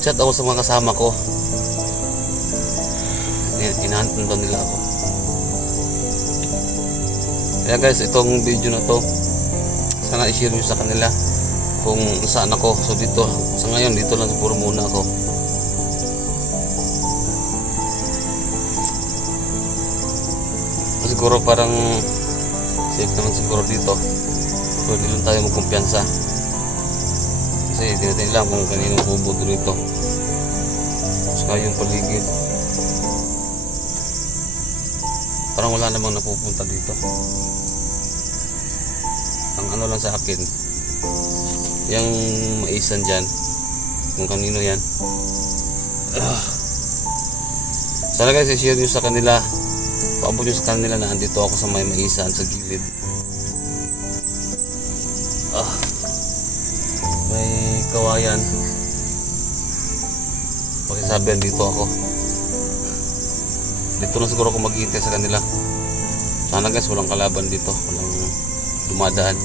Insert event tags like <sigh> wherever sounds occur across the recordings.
nag-chat ako sa mga kasama ko. In- Inahantan daw nila ako. Kaya guys, itong video na to, sana i-share nyo sa kanila kung saan ako. So dito, sa ngayon, dito lang siguro muna ako. Siguro parang safe naman siguro dito. Pwede lang tayo magkumpiyansa. Kasi hindi natin alam kung kanino bubuto dito. Saka yung paligid. Parang wala namang napupunta dito. Ang ano lang sa akin, yung maisan dyan, kung kanino yan. Ah. Sana guys, i-share nyo sa kanila. Paabot nyo sa kanila na andito ako sa may maisan sa gilid. Kawayan. Pakisabihan dito ako. Dito na siguro ako maghihintay sa kanila. Sana guys, walang kalaban dito. Walang dumadaan.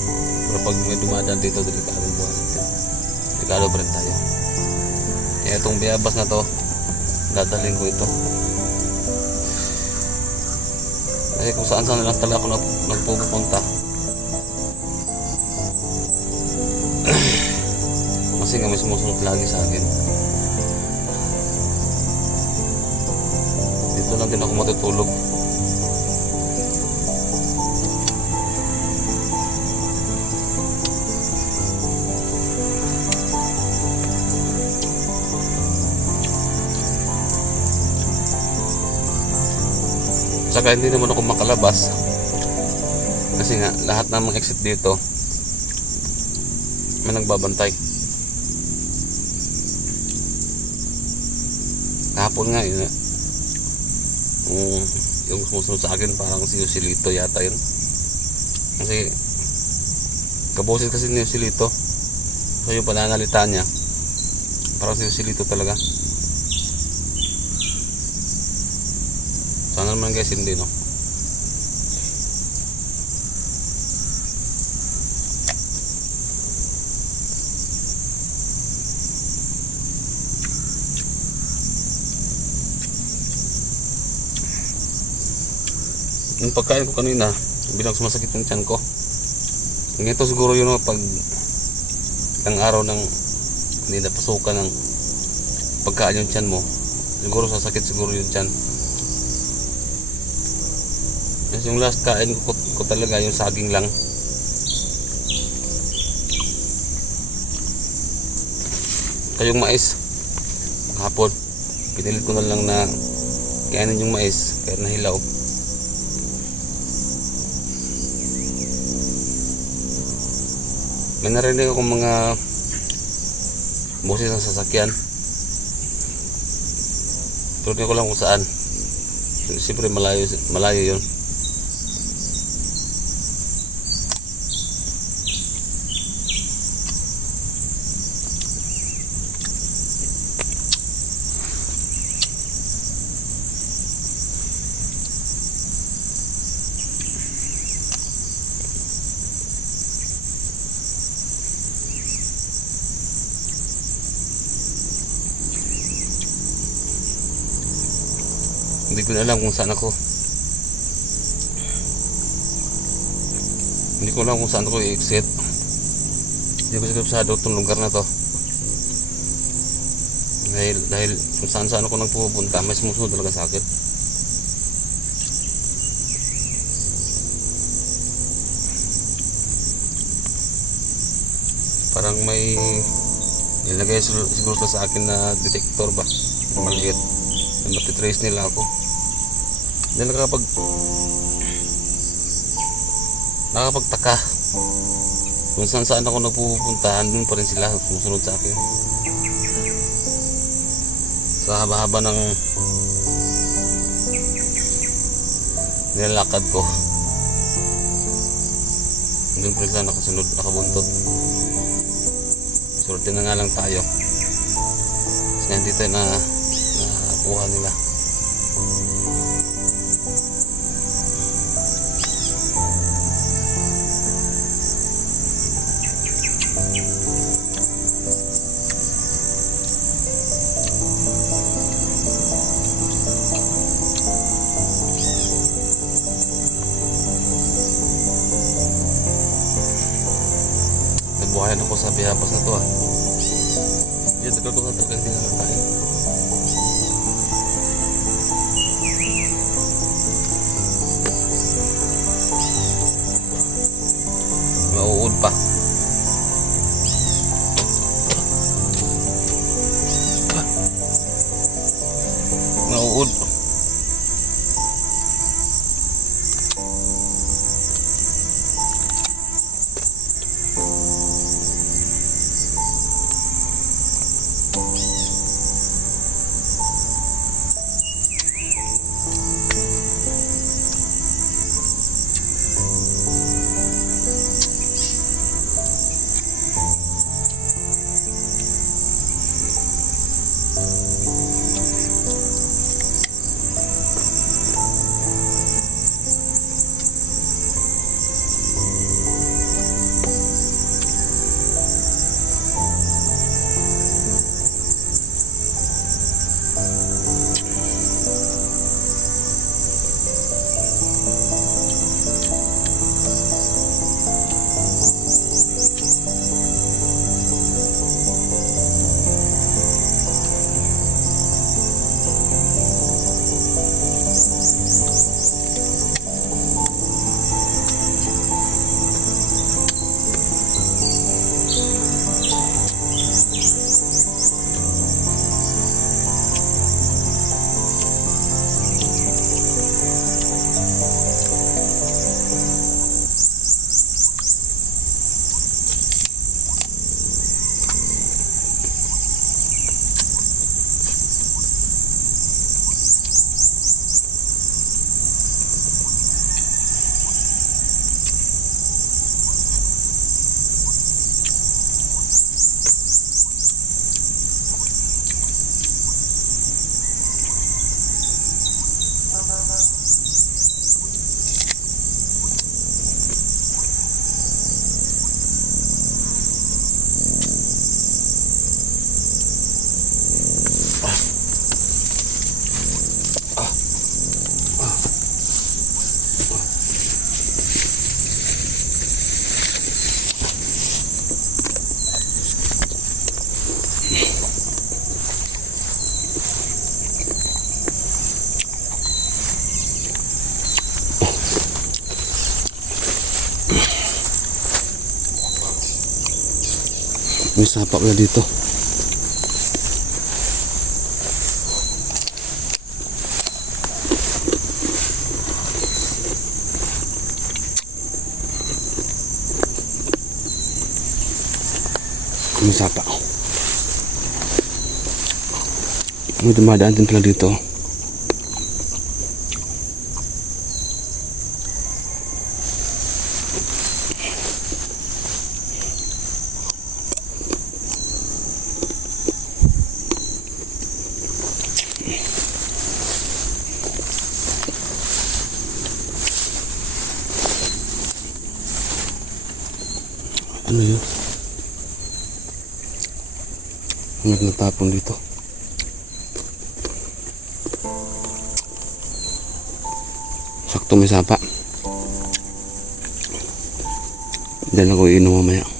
Pero pag may dumadaan dito, delikado buhay natin. Delikado pa rin tayo. Kaya itong biyabas na to, dadalhin ko ito. Kasi kung saan saan lang talaga ako nag nagpupunta. Kasi nga may sumusunod lagi sa akin. Dito lang din ako matutulog. Saka hindi naman ako makalabas. Kasi nga, lahat ng mga exit dito, may nagbabantay. Kahapon nga, yun, yung, yung sumusunod sa akin, parang si Yosilito yata yun. Kasi, kabusit kasi ni Yosilito. So yung pananalita niya, parang si Yosilito talaga. Sana naman guys, hindi no. Yung pagkain ko kanina, bilang sumasakit yung tiyan ko. Ito siguro yun no, pag ang araw ng hindi napasukan ng pagkain yung tiyan mo, siguro sasakit siguro yung tiyan. Kasi yung last kain ko, ko talaga yung saging lang. Kayong mais, hapon, pinilit ko na lang na kainin yung mais, kaya nahilaw. May narinig akong mga boses ng sasakyan. Pero di ko lang kung saan. Siyempre malayo, malayo yun. Ko na alam kung saan ako. Hindi ko alam kung saan ako i-exit. Hindi ko sigurado itong lugar na to. Dahil, dahil kung saan saan ako nagpupunta, may sumusunod talaga sa akin. Parang may nilagay siguro sa akin na detector ba? Maliit na matitrace nila ako. Hindi nakakapag nakakapagtaka. Kung saan saan ako nagpupunta andun pa rin sila sumusunod sa akin. Sa haba-haba ng nilalakad ko. Andun pa rin sila nakasunod nakabuntot. Surte na nga lang tayo. Kasi nandito na nakuha nila na to ah. Yan, tagal ko na talaga hindi nakakain. Mauud May sapa pala dito. May sapa. May dumadaan din pala dito. Ano yun? May natapon dito. Sakto may sapa. Diyan ako iinom mamaya.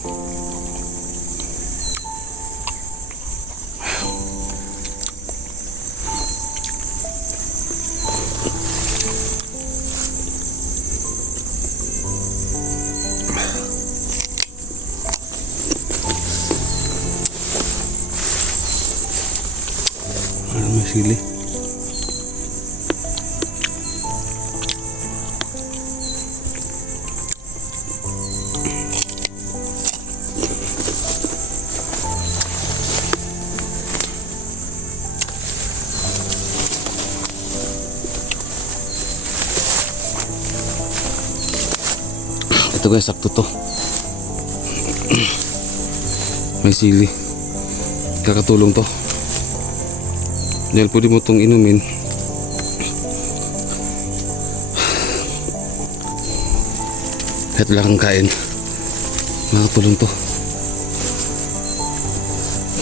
Ito guys, sakto to. May sili. Kakatulong to. Dahil pwede mo itong inumin. Kahit wala kang kain. Makatulong to.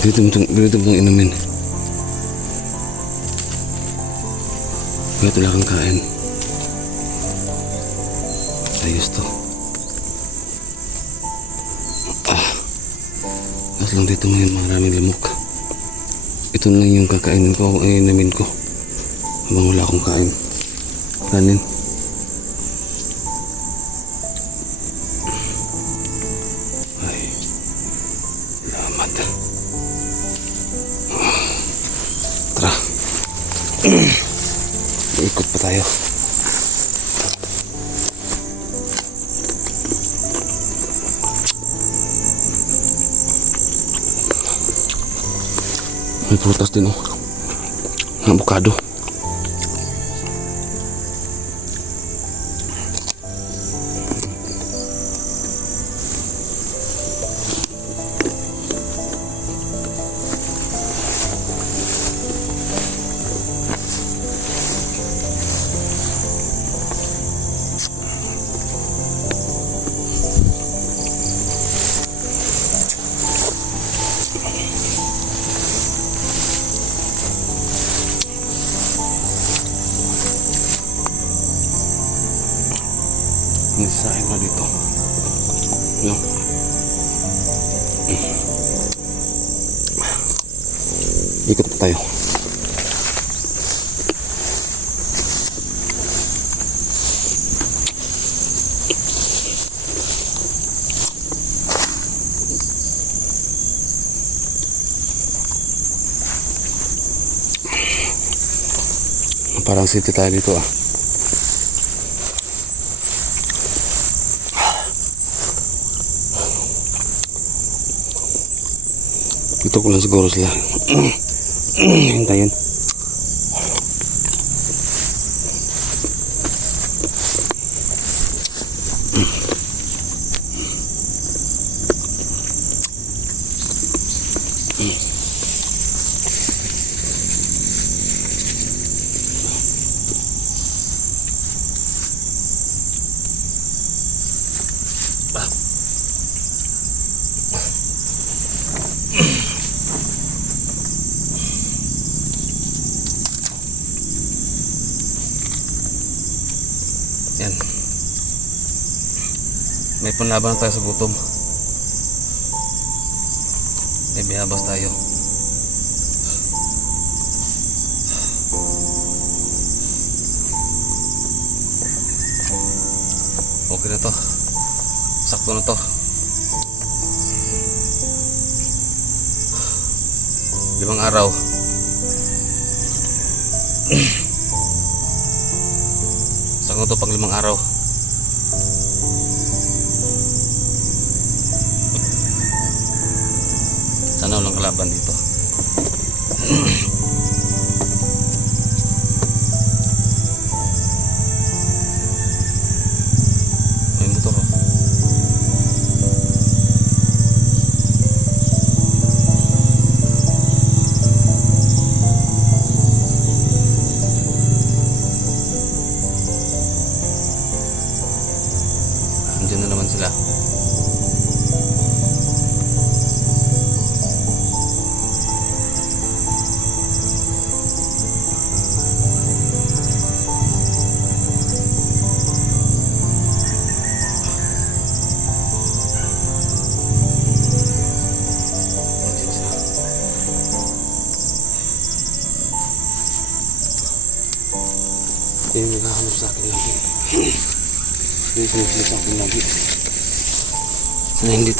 Dito mo itong, dito mo itong inumin. Kahit wala kang kain. Ayos to. Mas lang dito ngayon, maraming lamok. Ito na lang yung kakainin ko, ay namin ko. Habang wala akong kain. Kanin. Prutas din oh. Avocado. May pa dito. Yung. Ikot pa tayo. Parang city tayo dito ah. Dito ko lang siguro sila. <clears throat> Hintayin. Yan. May panlaban tayo sa gutom. May bihabas tayo. Okay na to. Sakto na to. Limang araw. <clears throat> Sakto to pang limang araw. Sana walang kalaban dito. <clears throat>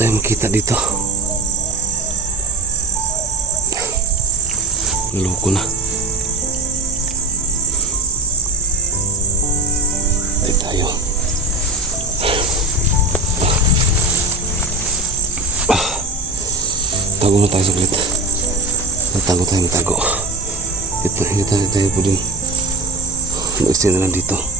tayo makita dito. Naloko na. Tayo tayo. Ah. Tago na tayo saglit. Magtago tayo, magtago. Ito, hindi tayo tayo po din. Mag-extend na lang dito.